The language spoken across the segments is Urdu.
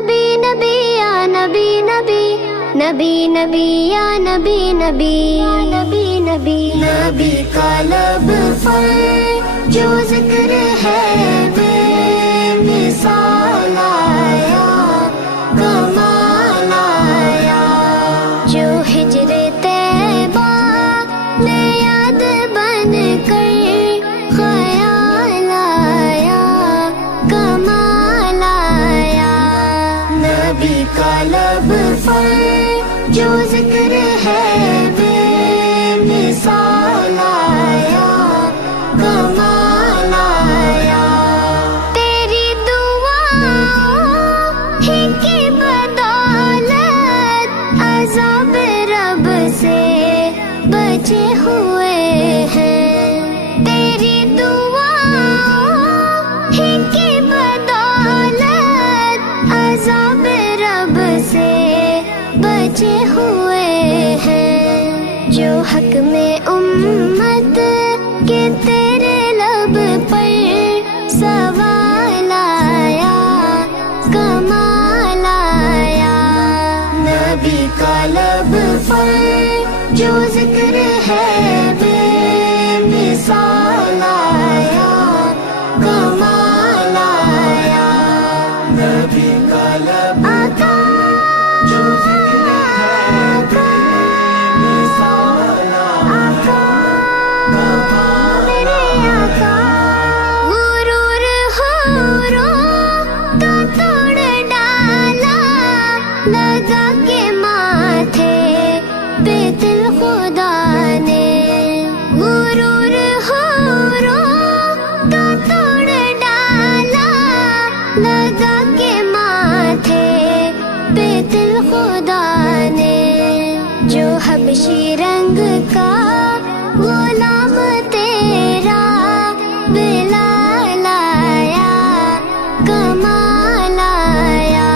نبی نبی یا نبی نبی، نبی نبی یا نبی نبی، نبی نبی نبی کا لب پر جو ذکر ہے بے مثال آیا، کمال آیا، جو ہجر طیبہ میں یاد بن کر خیال آیا، کمال آیا، نبی کا لب پر جو ذکر ہے بے مثال آیا، کمال آیا، تیری دعاؤں ہی کی بدولت عذاب رب سے بچے ہوئے ہیں، تیری دعاؤں ہی کی بدولت عذاب رب سے بچے ہوئے ہیں، جو حق میں امت کے تیرے لب پر سوال آیا، کمال آیا، نبی کا لب پر جو ذکر ہے بے مثال آیا، کمال آیا، نبی کا لب آقا جو ذکر ہے بے مثال آیا، میرے آقا، غرور حوروں کا توڑ ڈالا، لگا کے ماتھے پہ دل خدا نے، غرور حوروں کا توڑ ڈالا، لگا کے ماتھے پہ دل خدا نے، جو حبشی رنگ کا غلام تیرا بلال آیا، کمال آیا،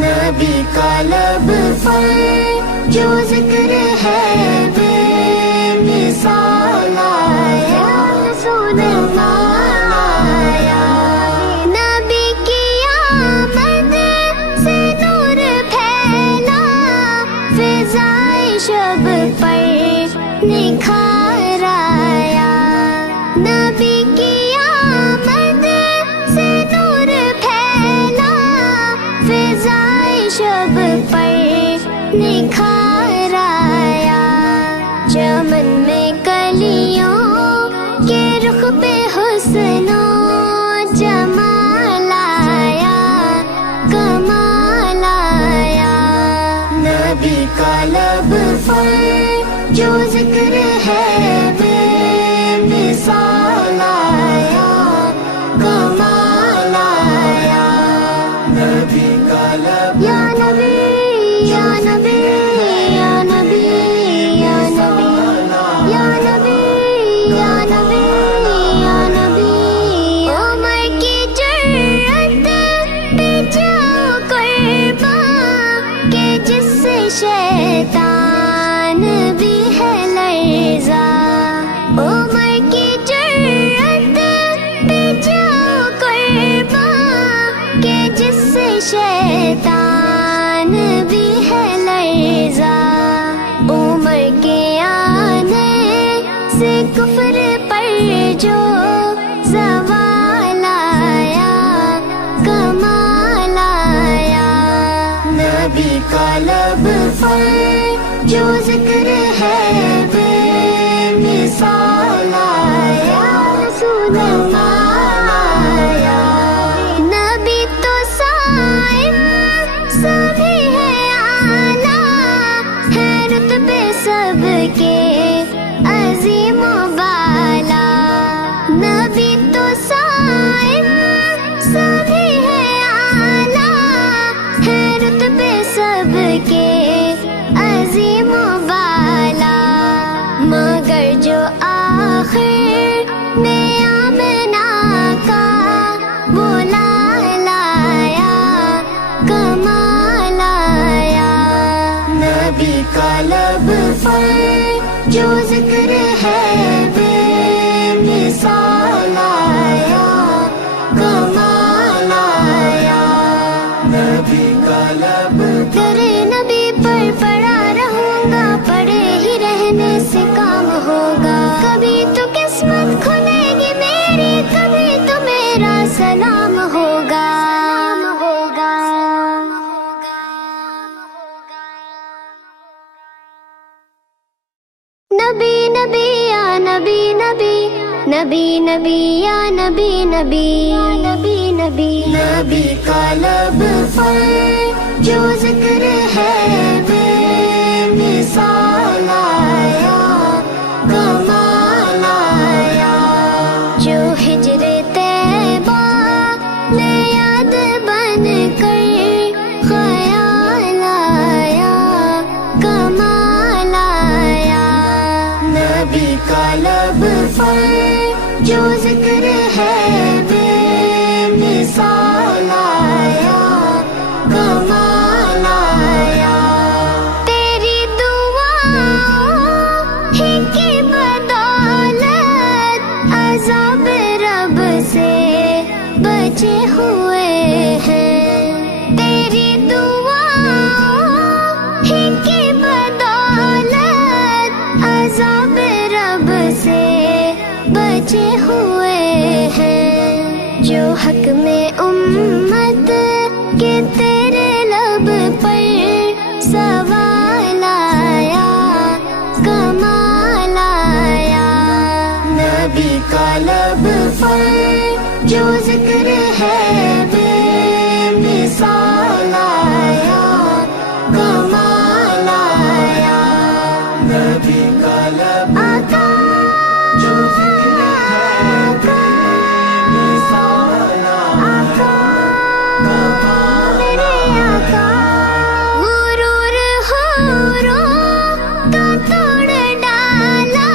نبی کا لب پر جو ذکر ہے بے مثال آیا، کمال آیا، نبی کی آمد سے نور پھیلا، فضائے شب پر نکھار آیا، نبی کی آمد سے نور پھیلا، فضائے شب پر نکھار آیا، چمن میں کلیوں کے رخ پہ حسن و جمال آیا، کمال آیا، نبی کا لب پر جو ذکر ہے بے مثال آیا، کمال آیا، نبی کا لب یا نبی یا نبی یا نبی یا نبی یا نبی یا نبی یا نبی، عمر کی جرأت پہ جاؤ قرباں کہ جس سے شیطان بھی ہے لرزا، عمر کی جرأت پہ جاؤ قرباں کہ جس سے شیطان بھی ہے لرزا، عمر کے آنے سے کفر پر جو زوال آیا، کمال آیا، نبی کا لب پر جو ذکر ہے بے مثال آیا، کمال آیا، نبی تو صائم سبھی ہے اعلیٰ، ہے رتبے سب کے عظیم و بالا، نبی کا لب درے نبی پر پڑا رہوں گا، پڑے ہی رہنے سے کام ہوگا. کبھی تو قسمت کھلے گی میری، کبھی تو میرا سلام ہوگا. نبی نبی یا نبی نبی، نبی نبی یا نبی نبی، نبی نبی. نبی کا لب پر جو ذکر ہے بے مثال آیا، کمال آیا. جو ہجر طیبہ میں یاد بن کر خیال آیا، کمال آیا. نبی کا لب پر جو ذکر ہے بے مثال آیا، کمال آیا. تیری دعاؤں ہی کی بدولت عذاب رب سے بچے ہوئے ہیں. تیری دعاؤں ہی کی بدولت عذاب رب سے بچے ہوئے ہیں. جو حق میں امت کے تیرے لب پر سوال آیا، کمال آیا. نبی کا لب پر جو ذکر ہے بے مثال آیا، کمال آیا. نبی کا لب آقا جو ذکر ہے بے مثال آیا، میرے آقا. غرور حوروں کا توڑ ڈالا،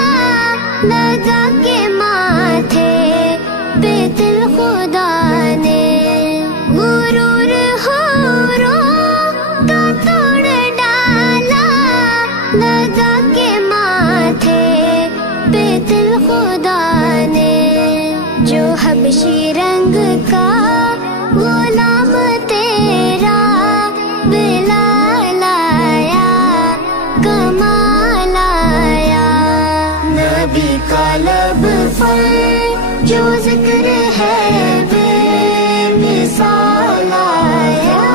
لگا کے ماتھے پہ دل خدا نے. غرور حوروں کا توڑ ڈالا، لگا کے ماتھے پہ دل خدا نے. جو حبشی رنگ کا غلام تیرا بلال آیا، کمال آیا. نبی کا لب پر جو ذکر ہے بے مثال آیا،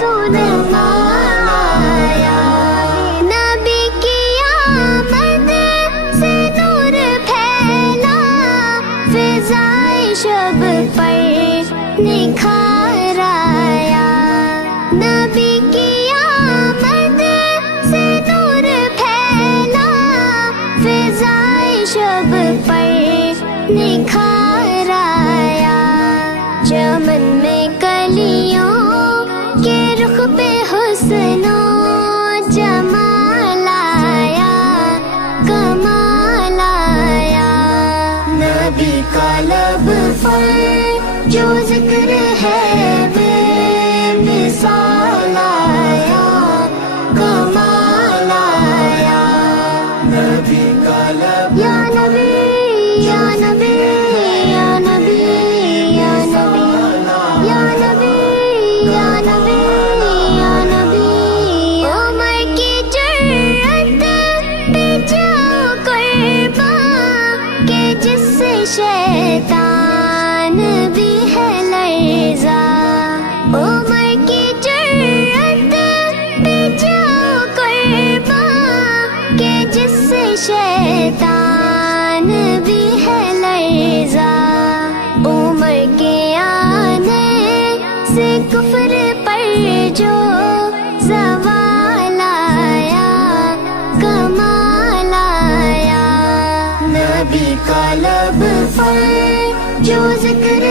کمال آیا. نبی کی آمد سے نور پھیلا، فضائے شب پر نکھار آیا. نبی کی آمد سے نور پھیلا، فضائے شب پر نکھار آیا. چمن میں کلیوں کے رخ پہ حسن و جمال آیا، کمال آیا. نبی کا لب پر جو ذکر ہے بے مثال آیا، کمال آیا. نبی کا لب یا نبی یا نبی یا نبی یا نبی یا نبی یا نبی یا نبی. عمر کی جرأت پہ جاؤ قرباں، کہ جس سے شیطان بھی ہے لرزا. عمر کی جرأت پہ جاؤ قرباں، کہ جس سے شیطان بھی ہے لرزا. عمر کے آنے سے کفر پر جو زوال آیا، کمال آیا. نبی کا لب پر جو ذکر